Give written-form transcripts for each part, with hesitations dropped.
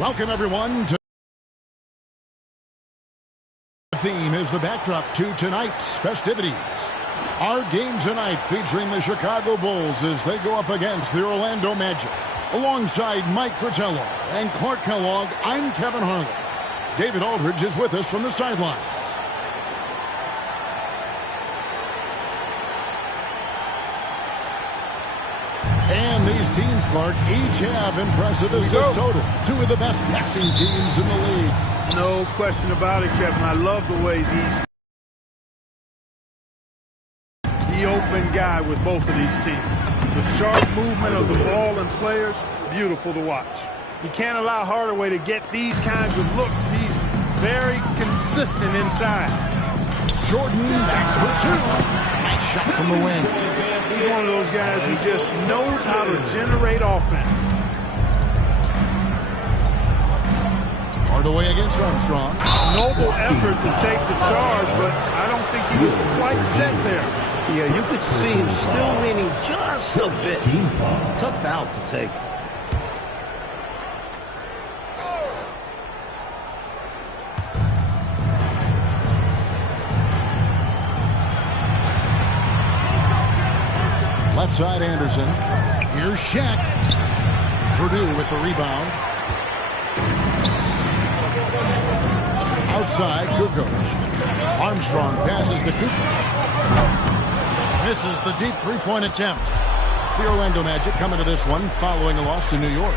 Welcome, everyone, to the theme is the backdrop to tonight's festivities. Our game tonight featuring the Chicago Bulls as they go up against the Orlando Magic. Alongside Mike Fratello and Clark Kellogg, I'm Kevin Harlan. David Aldridge is with us from the sidelines. And these teams, Clark, each have impressive assist totals. Two of the best passing teams in the league. No question about it, Kevin. I love the way the open guy with both of these teams. The sharp movement of the ball and players, beautiful to watch. You can't allow Hardaway to get these kinds of looks. He's very consistent inside. Jordan backs for two. Nice shot from the wing. He's one of those guys who just knows how to generate offense. Hardaway against Armstrong. Noble effort to take the charge, but I don't think he was quite set there. Yeah, you could see him still leaning just a bit. Tough foul to take. Left side, Anderson. Here's Shaq. Purdue with the rebound. Outside, Kukoc. Armstrong passes to Kukoc. Misses the deep three-point attempt. The Orlando Magic coming to this one following a loss to New York.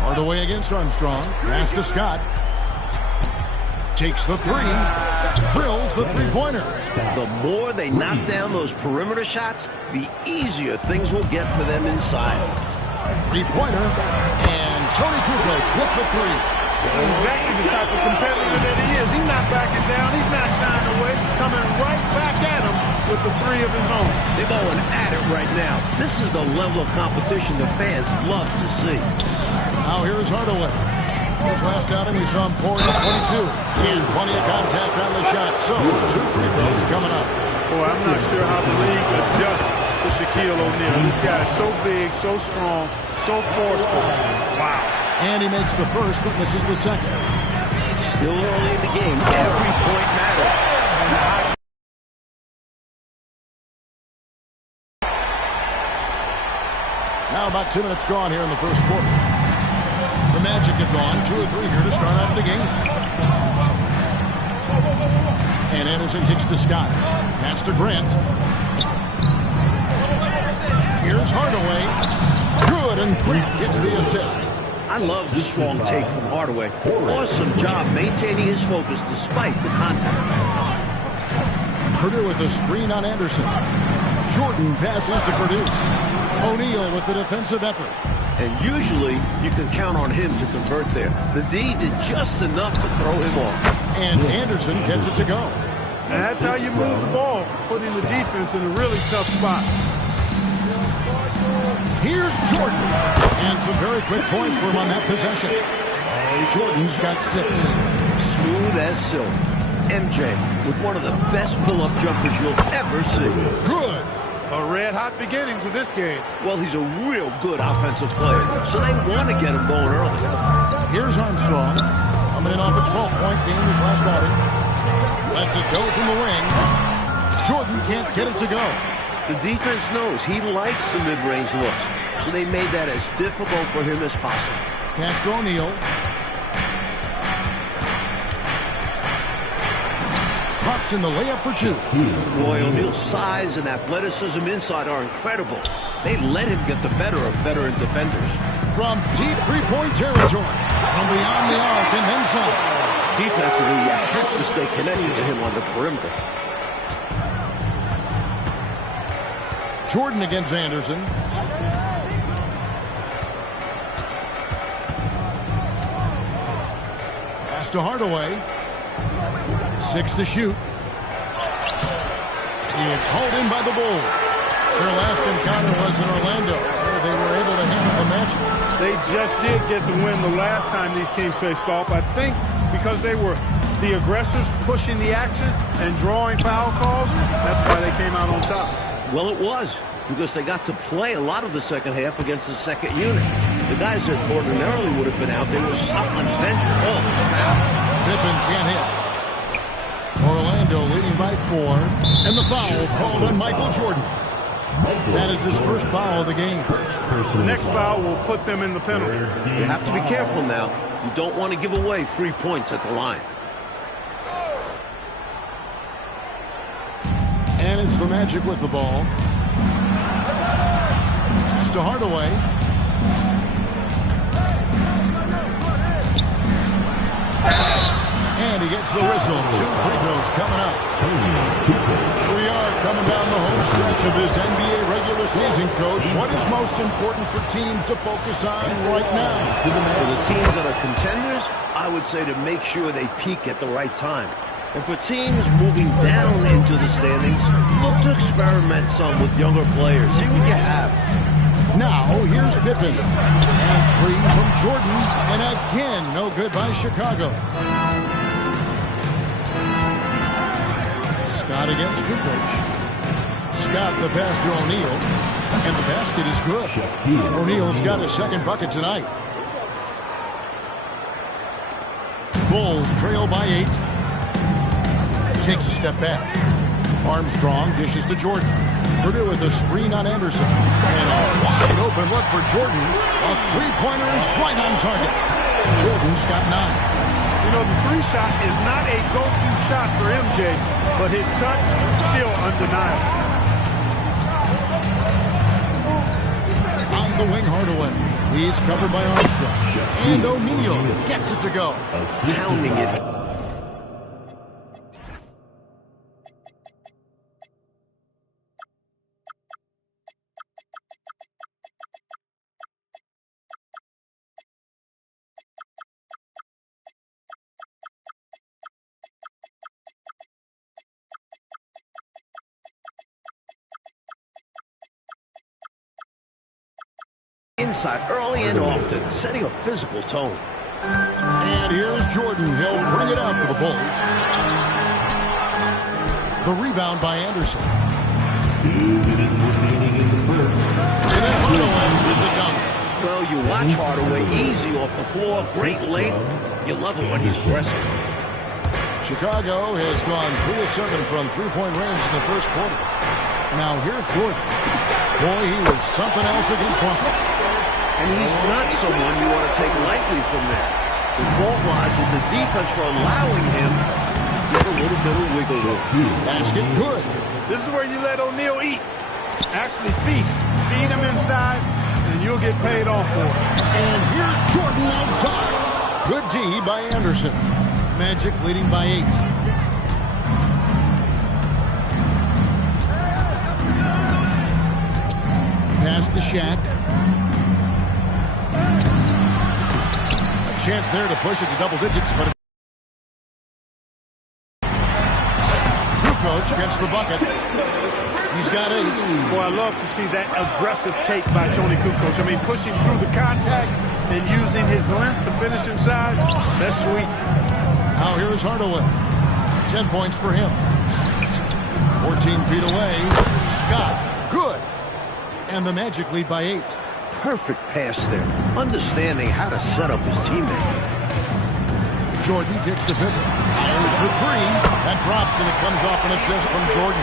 Hardaway against Armstrong. Pass to Scott. Takes the three. Drills the three-pointer. The more they knock down those perimeter shots, the easier things will get for them inside. Three-pointer. And Toni Kukoc with the three. This is exactly the type of competitor that he is. He's not backing down. He's not shying away. Coming right back at him with the three of his own. They're going at it right now. This is the level of competition the fans love to see. Now here's Hardaway. His last outing, we saw him pour in 22. And plenty of contact on the shot. So, two free throws coming up. Boy, I'm not sure how the league adjusts to Shaquille O'Neal. This guy is so big, so strong, so forceful. Wow. And he makes the first, but misses the second. Still early in the game. Every point matters. Now about 2 minutes gone here in the first quarter. The Magic have gone 2 or 3 here to start out the game. And Anderson kicks to Scott. Pass to Grant. Here's Hardaway. Good, and Quick gets the assist. I love the strong take from Hardaway. Awesome job maintaining his focus despite the contact. Purdue with a screen on Anderson. Jordan passes to Purdue. O'Neal with the defensive effort. And usually you can count on him to convert there. The D did just enough to throw him off. And Anderson gets it to go. And that's how you move the ball, putting the defense in a really tough spot. Here's Jordan. And some very quick points for him on that possession. Jordan's got 6. Smooth as silk. MJ with one of the best pull-up jumpers you'll ever see. Good. A red-hot beginning to this game. Well, he's a real good offensive player, so they want to get him going early. Here's Armstrong. Coming in off a 12-point game his last outing. Lets it go from the wing. Jordan can't get it to go. The defense knows he likes the mid-range looks, so they made that as difficult for him as possible. Pass to O'Neal. Bucks in the layup for 2. Boy, O'Neal's size and athleticism inside are incredible. They let him get the better of veteran defenders. From deep three-point territory. From beyond the arc and then some. Defensively, you have to stay connected to him on the perimeter. Jordan against Anderson. Pass to Hardaway. 6 to shoot. It's hauled in by the Bulls. Their last encounter was in Orlando, where they were able to handle the Magic. They just did get the win the last time these teams faced off. I think because they were the aggressors pushing the action and drawing foul calls, that's why they came out on top. Well, it was. because they got to play a lot of the second half against the second unit. The guys that ordinarily would have been out there were sat on the bench with all these fouls. Pippen can't hit. Orlando leading by 4, and the foul called on Michael Jordan. That is his first foul of the game. The next foul will put them in the penalty. You have to be careful now. You don't want to give away free points at the line. And it's the Magic with the ball. Pass to Hardaway. And he gets the whistle. 2 free throws coming up. We are coming down the home stretch of this NBA regular season, Coach. What is most important for teams to focus on right now? For the teams that are contenders, I would say to make sure they peak at the right time. And for teams moving down into the standings, look to experiment some with younger players. See what you have. Now, here's Pippen. And free from Jordan. And again, no good by Chicago. Scott against Kukoc. Scott the pass to O'Neal. And the basket is good. O'Neal's got his second bucket tonight. Bulls trail by 8. Takes a step back. Armstrong dishes to Jordan. Purdue with a screen on Anderson. And a wide open look for Jordan. A three-pointer is right on target. Jordan's got 9. You know, the 3-shot is not a go-to shot for MJ, but his touch still undeniable. On the wing, Hardaway. He's covered by Armstrong. And O'Neal gets it to go. Pounding it. Inside early and often, setting a physical tone. And here's Jordan. He'll bring it out for the Bulls. The rebound by Anderson. And then Hardaway with the dunk. Well, you watch Hardaway easy off the floor, great length. You love it when he's aggressive. Chicago has gone 3 of 7 from three-point range in the first quarter. Now here's Jordan. Boy, he was something else against Boston. And he's not someone you want to take lightly from there. The fault lies with the defense for allowing him to get a little bit of wiggle room. Basket good. This is where you let O'Neal eat. Actually feast. Feed him inside, and you'll get paid off for it. And here's Jordan outside. Good D by Anderson. Magic leading by 8. Pass to Shaq. A chance there to push it to double digits, but Kukoc gets the bucket. He's got 8. Boy, I love to see that aggressive take by Tony Kukoc. I mean, pushing through the contact and using his length to finish inside. That's sweet. Now here's Hardaway. 10 points for him. 14 feet away. Scott, good. And the Magic lead by 8. Perfect pass there. Understanding how to set up his teammate. Jordan kicks to Pippen. Fires for 3. That drops and it comes off an assist from Jordan.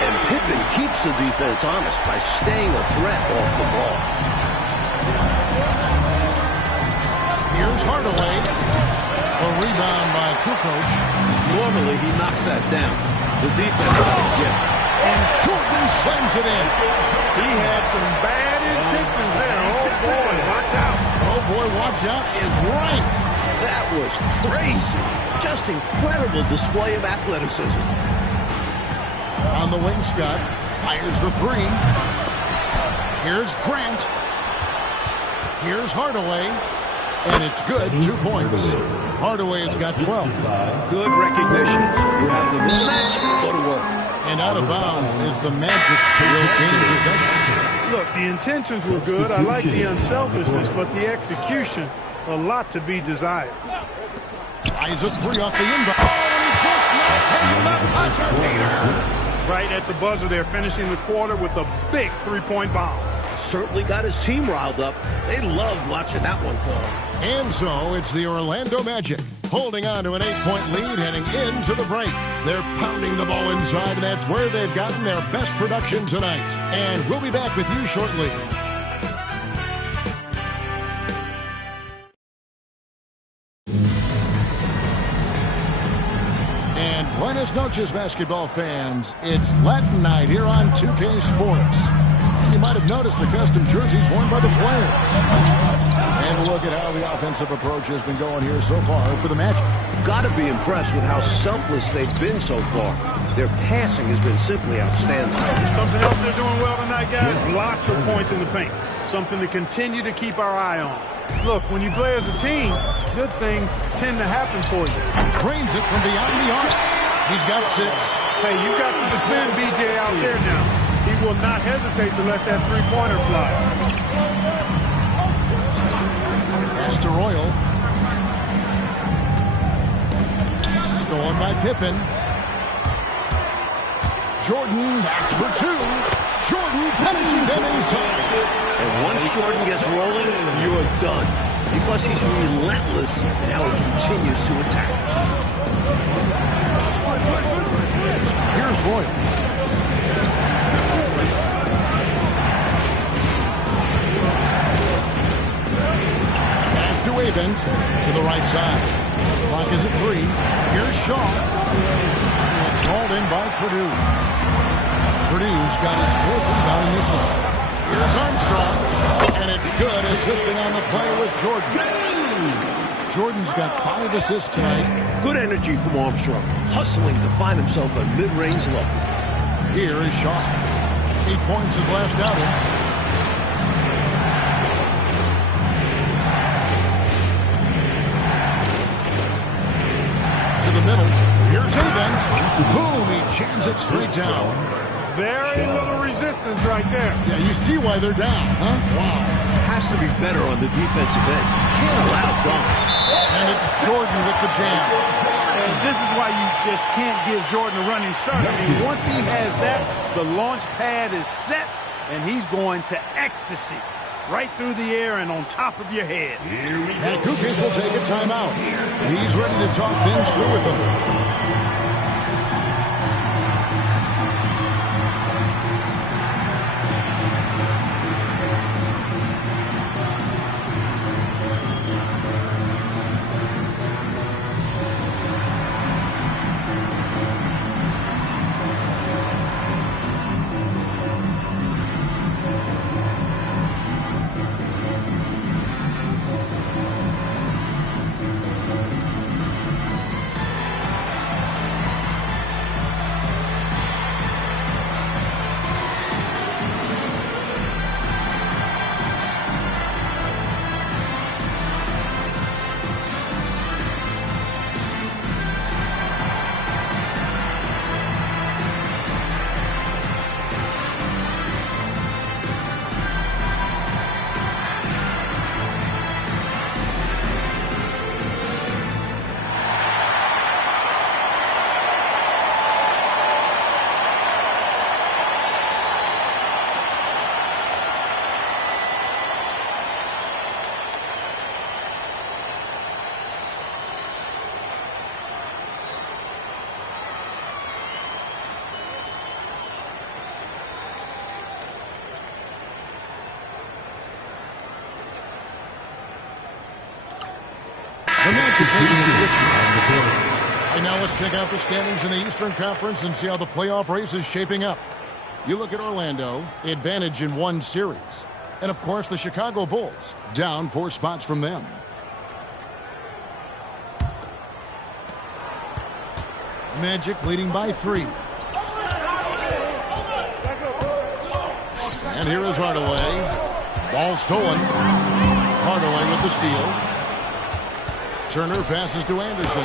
And Pippen keeps the defense honest by staying a threat off the ball. Here's Hardaway. A rebound by Kukoc. Normally he knocks that down. The defense got a gift. And Jordan slams it in. He had some bad intentions there. Oh, boy, watch out. Oh, boy, watch out is right. That was crazy. Just incredible display of athleticism. On the wing, Scott fires the 3. Here's Grant. Here's Hardaway. And it's good. 2 points. Hardaway has got 12. Good recognition. You have the mismatch, go to work. And out of bounds is the Magic will gain possession. Look, the intentions were good. I like the unselfishness, but the execution, a lot to be desired. Tries a 3 off the inbound. Oh, and he just knocked down the buzzer beater. Right at the buzzer there, finishing the quarter with a big three-point bomb. Certainly got his team riled up. They loved watching that one fall. And so it's the Orlando Magic holding on to an 8-point lead heading into the break. They're pounding the ball inside, and that's where they've gotten their best production tonight. And we'll be back with you shortly. And buenas noches, basketball fans. It's Latin night here on 2K Sports. You might have noticed the custom jerseys worn by the Flares. And look at how the offensive approach has been going here so far for the Magic. Got to be impressed with how selfless they've been so far. Their passing has been simply outstanding. Something else they're doing well tonight, guys, lots of points in the paint. Something to continue to keep our eye on. Look, when you play as a team, good things tend to happen for you. Drains it from beyond the arc. He's got 6. Hey, you got to defend BJ out there now. He will not hesitate to let that three-pointer fly. Pass to Royal. Stolen by Pippen. Jordan back for 2. Jordan punishing them inside. And once Jordan gets rolling, you're done. Because he's relentless in how he continues to attack. Here's Royal. Pass to Avent to the right side. Clock is at 3. Here's Shaw. It's hauled in by Purdue. Purdue's got his 4th rebound in this one. Here's Armstrong. And it's good, assisting on the play with Jordan. Jordan's got 5 assists tonight. Good energy from Armstrong, hustling to find himself a mid-range look. Here is Shaw. 8 points his last outing. To the middle. Here's Avent. Boom, he jams it straight down. Very little resistance right there. Yeah, you see why they're down, huh? Wow. Has to be better on the defensive end. He's allowed dunks. And it's Jordan with the jam. And this is why you just can't give Jordan a running start. I mean, once he has that, the launch pad is set, and he's going to ecstasy. Right through the air and on top of your head. And Kukoc will take a timeout. He's ready to talk things through with them. The Magic making a switch on the board. Right now, let's check out the standings in the Eastern Conference and see how the playoff race is shaping up. You look at Orlando, advantage in 1 series. And, of course, the Chicago Bulls, down 4 spots from them. Magic leading by 3. And here is Hardaway. Ball stolen. Hardaway with the steal. Turner passes to Anderson.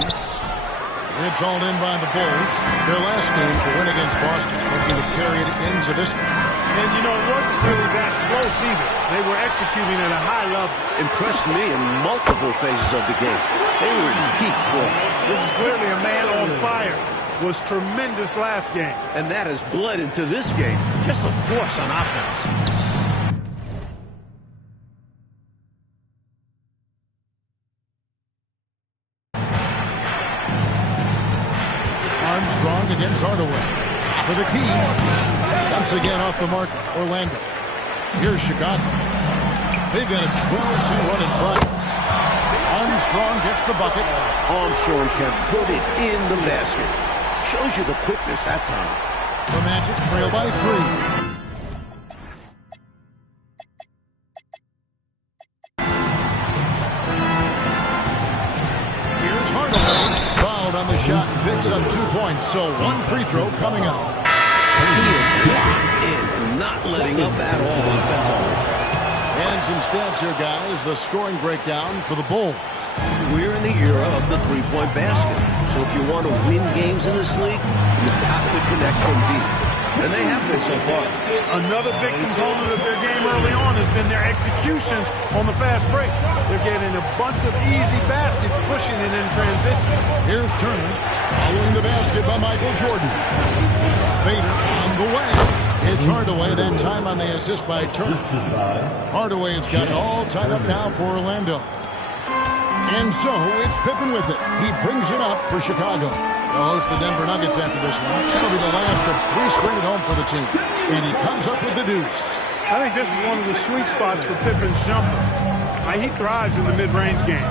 It's hauled in by the Bulls. Their last game to win against Boston, looking to carry it into this one. And, you know, it wasn't really that close either. They were executing at a high level. Impressed me in multiple phases of the game. They were in peak form. This is clearly a man on fire. was tremendous last game. And that has bled into this game. Just a force on offense. Armstrong against Hardaway. For the key. Once again off the mark, Orlando. Here's Chicago. They've got a 12-2 run in progress. Armstrong gets the bucket. Armstrong can put it in the basket. Shows you the quickness that time. The Magic trail by 3. Here's Hardaway. Fouled on the shot and picks up 2 points. So 1 free throw coming up. He is locked in and not letting up at all offensively. And some stats here, guys. The scoring breakdown for the Bulls. We're in the era of the three-point basket. So if you want to win games in this league, you have to connect from deep. And they have been so far. Another big component of their game early on has been their execution on the fast break. They're getting a bunch of easy baskets, pushing it in transition. Here's Turner, following the basket by Michael Jordan. Fader on the way. It's Hardaway, that time on the assist by Turner. Hardaway's got it all tied up now for Orlando. And so it's Pippen with it. He brings it up for Chicago. They'll host the Denver Nuggets after this one. That'll be the last of 3 straight at home for the team. And he comes up with the deuce. I think this is one of the sweet spots for Pippen's jumper. He thrives in the mid-range game.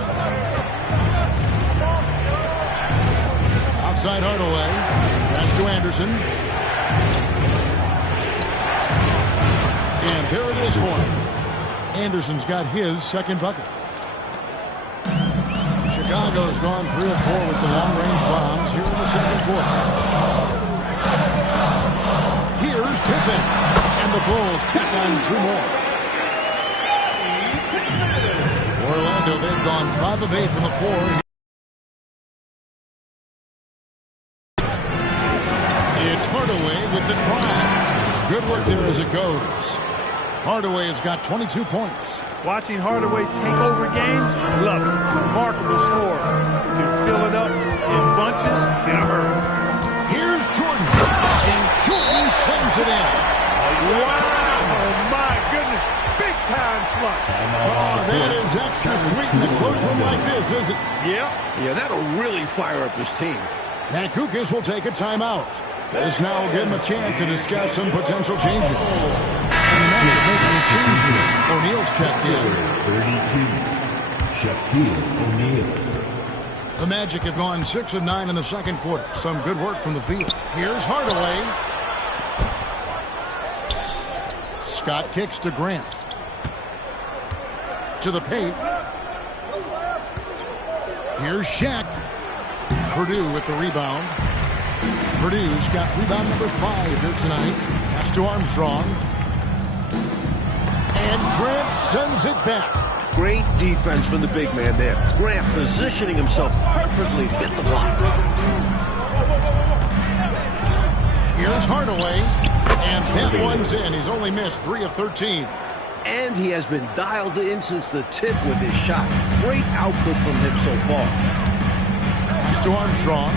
Outside Hardaway. Pass to Anderson. And there it is for him. Anderson's got his second bucket. Chicago's gone 3 of 4 with the long-range bombs here in the second quarter. Here's Pippen. And the Bulls tack on 2 more. Orlando, they've gone 5 of 8 from the floor. It's Hardaway with the try. Good work there as it goes. Hardaway has got 22 points. Watching Hardaway take over games, love it. Remarkable scorer. You can fill it up in bunches in a hurry. Here's Jordan. And Jordan sends it in. Wow, my goodness. Big time flush. Oh, that is extra sweet in a close one like this, isn't it? Yeah, that'll really fire up his team. Matt Kukas will take a timeout. This now will give him a chance to discuss some potential changes. And the Magic making a change here. O'Neal's checked in. 32, Shaquille O'Neal. The Magic have gone 6 of 9 in the second quarter. Some good work from the field. Here's Hardaway. Scott kicks to Grant. To the paint. Here's Shaq. Purdue with the rebound. Purdue's got rebound number 5 here tonight. Pass to Armstrong. And Grant sends it back. Great defense from the big man there. Grant positioning himself perfectly to get the block. Here's Hardaway. And that one's in. He's only missed 3 of 13. And he has been dialed in since the tip with his shot. Great output from him so far. Pass to Armstrong.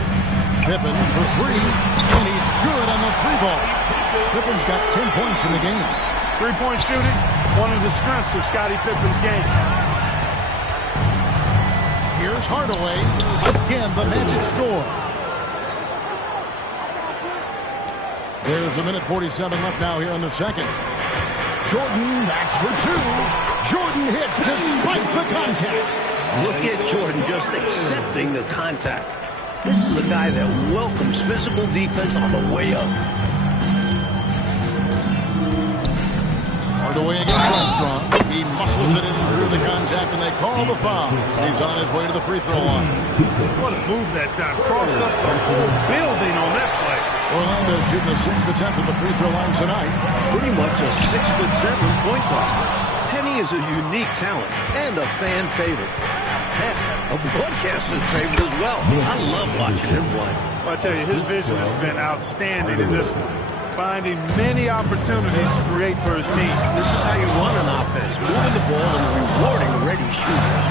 Pippen for 3. And he's good on the 3-ball. Pippen's got 10 points in the game. 3-point shooting, one of the strengths of Scottie Pippen's game. Here's Hardaway. Again, the Magic score. There's a minute 47 left now here in the second. Jordan backs for 2. Jordan hits despite the contact. Look at Jordan just accepting the contact. This is a guy that welcomes physical defense on the way up. Hardaway against Armstrong. He muscles it in through the contact, and they call the foul. He's on his way to the free throw line. What a move that time. Crossed up the whole building on that play. Orlando shooting the 6th attempt at the free throw line tonight. Pretty much a 6'7" point guard. Penny is a unique talent and a fan favorite. Heck, a broadcaster's favorite as well. I love watching him play. Well, I tell you, his vision has been outstanding in this one. Finding many opportunities to create for his team. This is how you run an offense, moving the ball and rewarding ready shooters.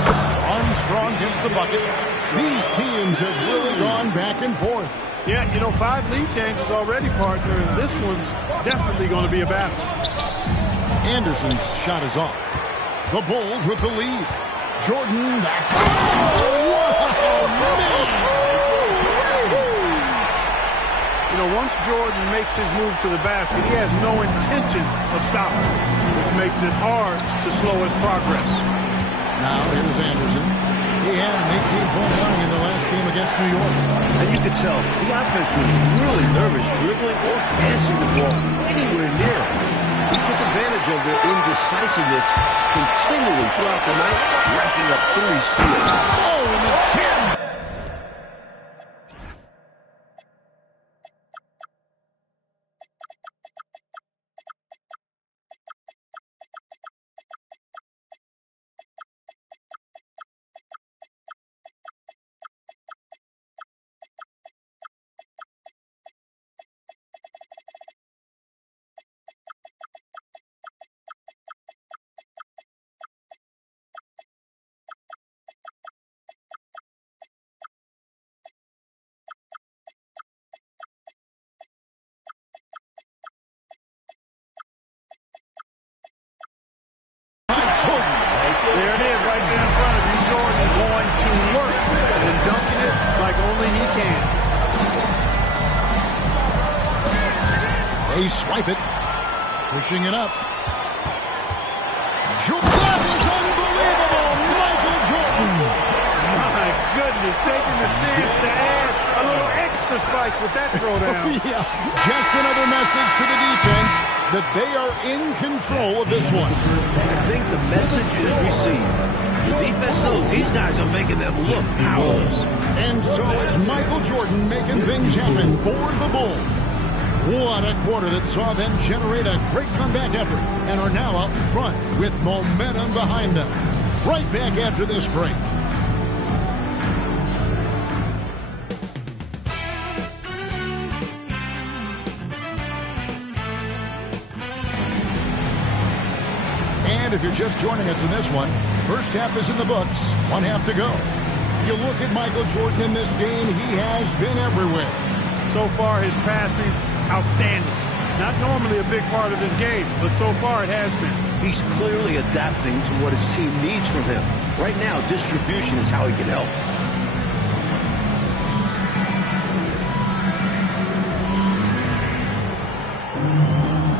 Armstrong gets the bucket. These teams have really gone back and forth. Yeah, you know, 5 lead changes already, partner, and this one's definitely going to be a battle. Anderson's shot is off. The Bulls with the lead. Jordan, that's... Oh, wow, man! You know, once Jordan makes his move to the basket, he has no intention of stopping, which makes it hard to slow his progress. Now here's Anderson. He had an 18-point line in the last game against New York. And you could tell the offense was really nervous dribbling or passing the ball anywhere near him. He took advantage of their indecisiveness continually throughout the night, racking up 3 steals. Oh, and the chin! There it is, right there in front of you. Jordan going to work and dunking it like only he can. They swipe it. Pushing it up. That is unbelievable! Michael Jordan! My goodness, taking the chance to add a little extra spice with that throwdown. Yeah, just another message to the defense that they are in control of this one. I think the message is received. The defense knows these guys are making them look powerless. And so it's Michael Jordan making things happen for the Bulls. What a quarter that saw them generate a great comeback effort and are now out in front with momentum behind them. Right back after this break. And if you're just joining us in this one, first half is in the books, 1 half to go. You look at Michael Jordan in this game, he has been everywhere. So far, his passing, outstanding. Not normally a big part of his game, but so far it has been. He's clearly adapting to what his team needs from him. Right now, distribution is how he can help.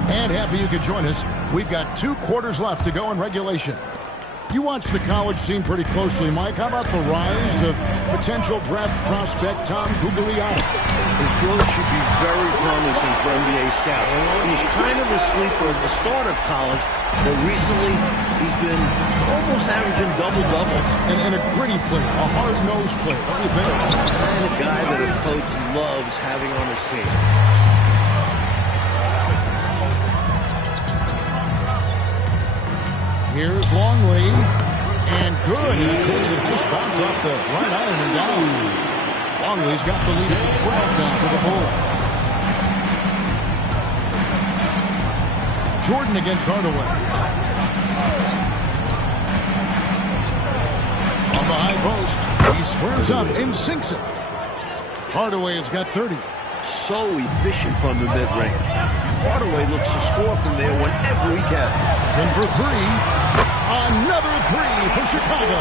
And happy you could join us. We've got 2 quarters left to go in regulation. You watch the college scene pretty closely, Mike. How about the rise of potential draft prospect Tom Gugliotta? His growth should be very promising for NBA scouts. He was kind of a sleeper at the start of college, but recently he's been almost averaging double-doubles. And a gritty player, a hard-nosed player, don't you think? The kind of guy that a coach loves having on his team. Here's Longley, and good. He takes a nice bounce off the right iron and down. Longley's got the lead at 12 now for the Bulls. Jordan against Hardaway. On the high post, he squares up and sinks it. Hardaway has got 30. So efficient from the mid-range. Hardaway looks to score from there whenever he can. 10 for 3. Another 3 for Chicago.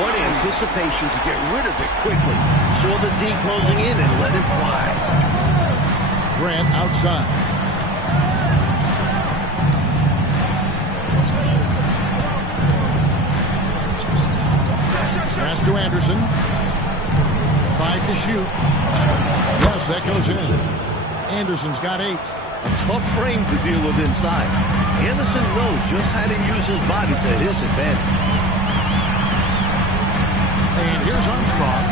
What anticipation to get rid of it quickly. Saw the D closing in and let it fly. Grant outside. Pass to Anderson. 5 to shoot. Yes, that goes in. Anderson's got 8. A tough frame to deal with inside. Anderson knows just how to use his body to his advantage. And here's Armstrong.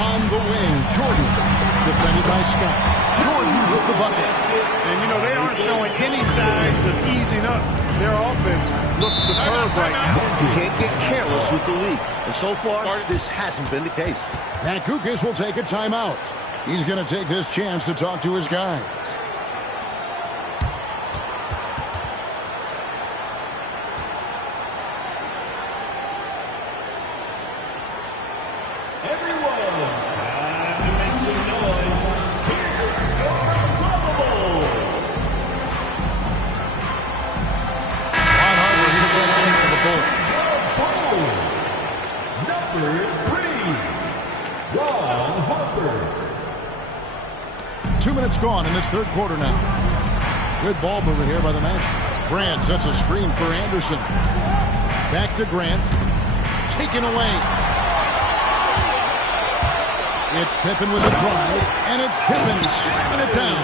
On the wing, Jordan. Defended by Scott. Jordan with the bucket. And, you know, they aren't showing any signs of easing up. Their offense looks superb right now. You can't get careless with the lead. And so far, this hasn't been the case. Pat Kukas will take a timeout. He's going to take this chance to talk to his guys. everyone, time to make some noise. Here's your Bubble. Ron Harper, he's going in for the Bulls. Number 3, Ron Harper. 2 minutes gone in this third quarter now. Good ball movement here by the Magic. Grant sets a screen for Anderson. Back to Grant. Taken away. It's Pippen with a drive, and it's Pippen slamming it down.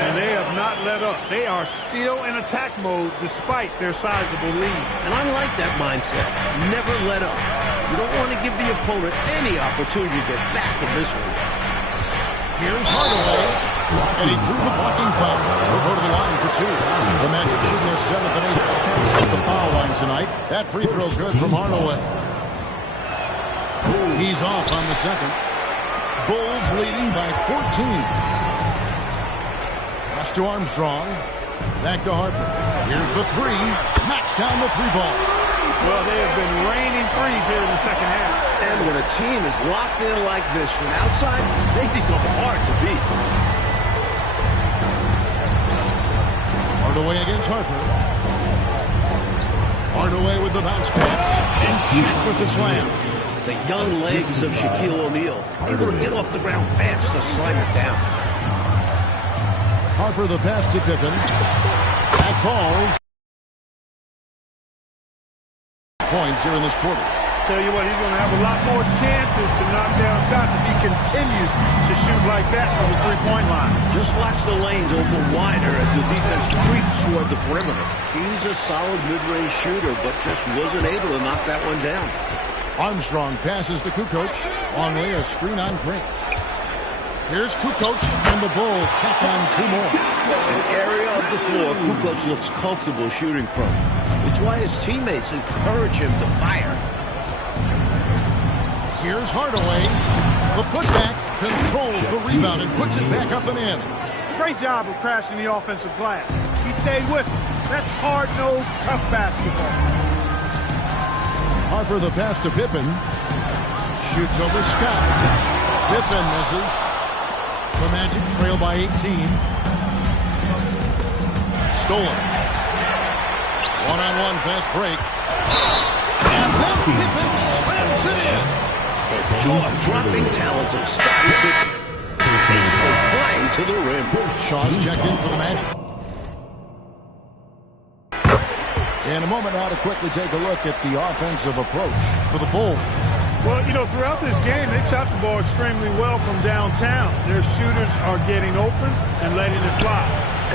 And they have not let up. They are still in attack mode despite their sizable lead. And I like that mindset. Never let up. You don't want to give the opponent any opportunity to get back in this one. Here's Hardaway, and he drew the blocking foul. He'll go to the line for 2. The Magic shooting their 7th and 8th attempts at the foul line tonight. That free throw good from Hardaway. He's off on the second. Bulls leading by 14. Pass to Armstrong. Back to Harper. Here's the 3. Knocks down the 3-ball. Well, they have been raining threes here in the second half. And when a team is locked in like this from outside, they become hard to beat. Hardaway against Harper. Hardaway with the bounce pass. And Shaq with the slam. The young legs of Shaquille O'Neal, able to get off the ground fast to slam it down. Harper the pass to Pippen. That falls. Points here in this quarter. Tell you what, he's going to have a lot more chances to knock down shots if he continues to shoot like that from the three-point line. Just locks the lanes open wider as the defense creeps toward the perimeter. He's a solid mid-range shooter, but just wasn't able to knock that one down. Armstrong passes to Kukoc. Longley a screen on Grant. Here's Kukoc, and the Bulls tack on 2 more. An area of the floor Kukoc looks comfortable shooting from. It's why his teammates encourage him to fire. Here's Hardaway. The putback controls the rebound and puts it back up and in. Great job of crashing the offensive glass. He stayed with it. That's hard-nosed, tough basketball. Harper the pass to Pippen. Shoots over Scott. Pippen misses. The Magic trail by 18. Stolen. One-on-one fast break. And then Pippen slams it in. Jaw-dropping talent of Scottie Pippen. Basically flying to the rim. Shaw's checked in for the Magic. In a moment now to quickly take a look at the offensive approach for the Bulls. Well, you know, throughout this game, they've shot the ball extremely well from downtown. Their shooters are getting open and letting it fly.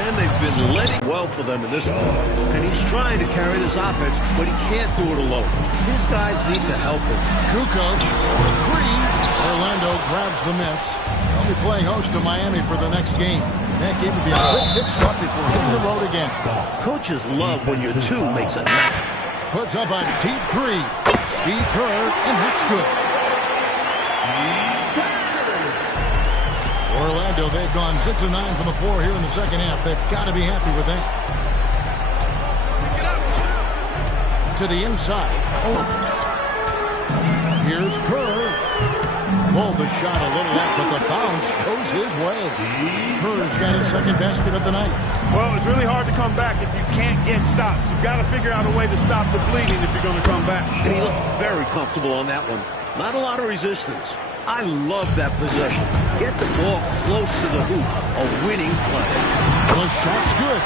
And they've been letting well for them in this one. And he's trying to carry this offense, but he can't do it alone. His guys need to help him. Kukoc for 3. Orlando grabs the miss. They'll be playing host to Miami for the next game. That game would be a quick hit stop before hitting the road again. Coaches love when your 2 makes a knock. Puts up a deep 3. Steve Kerr, and that's good. Orlando, they've gone 6 of 9 from the floor here in the second half. They've got to be happy with that. To the inside. Here's Kerr. Pulled the shot a little left, but the bounce goes his way. Kerr's got his second basket of the night. Well, it's really hard to come back if you can't get stops. You've got to figure out a way to stop the bleeding if you're going to come back. And he looked very comfortable on that one. Not a lot of resistance. I love that possession. Get the ball close to the hoop. A winning play. The shot's good.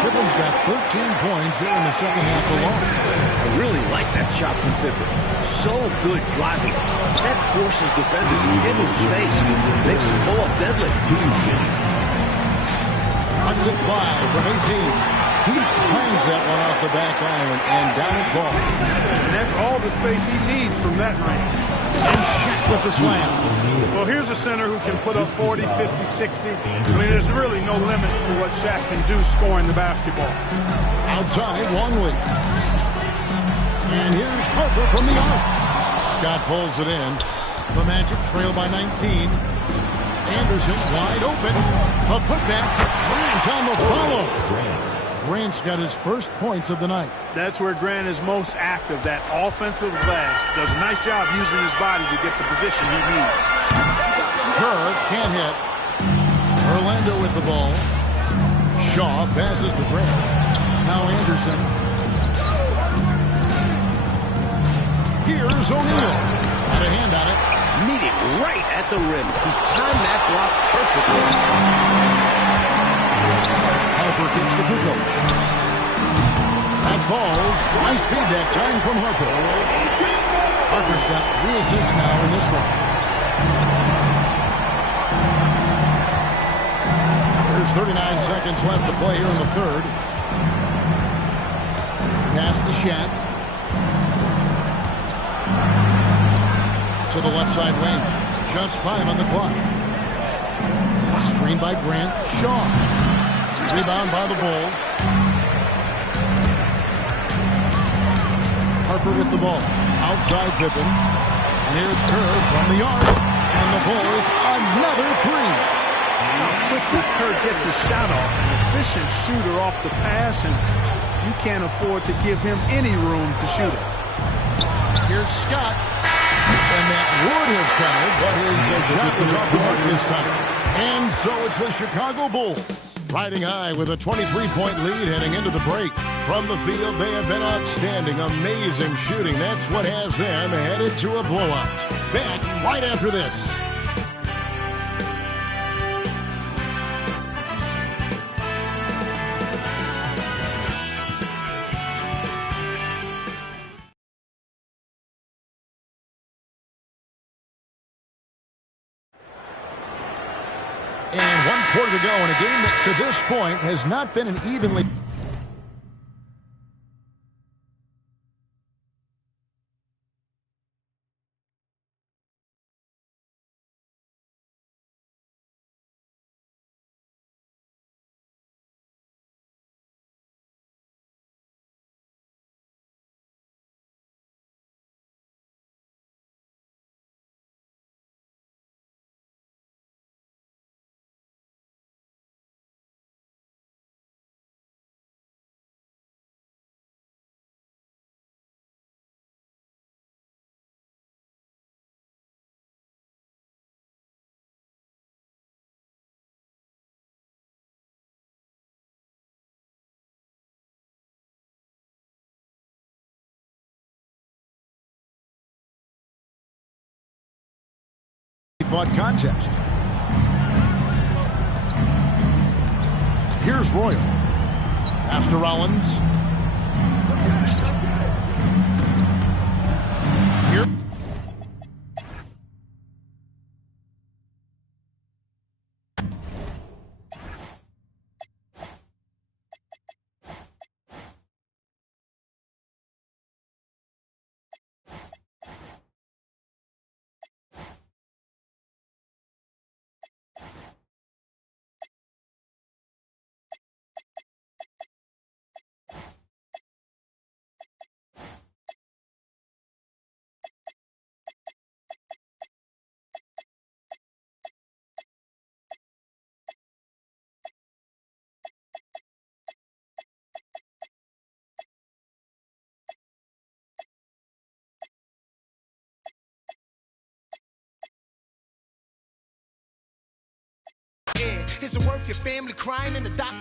Pippen's got 13 points here in the second half alone. I really like that shot from Pippen. So good driving. That forces defenders to give him space. Makes the ball deadly. Hudson 5 from 18. He clangs that one off the back iron, and down it falls. And that's all the space he needs from that range. And Shaq with the slam. Well, here's a center who can put up 40, 50, 60. I mean, there's really no limit to what Shaq can do scoring the basketball. Outside, Longley. And here's Harper from the arc. Scott pulls it in. The Magic trail by 19. Anderson wide open. A putback. Grant on the follow. Grant's got his first points of the night. That's where Grant is most active, that offensive glass. Does a nice job using his body to get the position he needs. Kerr can't hit. Orlando with the ball. Shaw passes to Grant. Now Anderson. Here's O'Neal. Got a hand on it. Meet it right at the rim. He timed that block perfectly. Harper kicks to Kukoc. That falls. Nice feed that time from Harper. Harper's got 3 assists now in this one. There's 39 seconds left to play here in the third. Pass to Shaq. To the left side wing. Just 5 on the clock. Screen by Grant. Shaw. Rebound by the Bulls. Harper with the ball. Outside Pippen. And here's Kerr from the arc. And the Bulls another 3. How quickly Kerr gets his shot off. An efficient shooter off the pass, and you can't afford to give him any room to shoot it. Here's Scott. And that would have counted, but his shot was off the mark this time. And so it's the Chicago Bulls riding high with a 23-point lead heading into the break. From the field, they have been outstanding, amazing shooting. That's what has them headed to a blowout. Back right after this. And 1 quarter to go in a game that to this point has not been an evenly... fought contest. Here's Royal. Pass to Rollins. Here. Is it worth your family crying in the dock?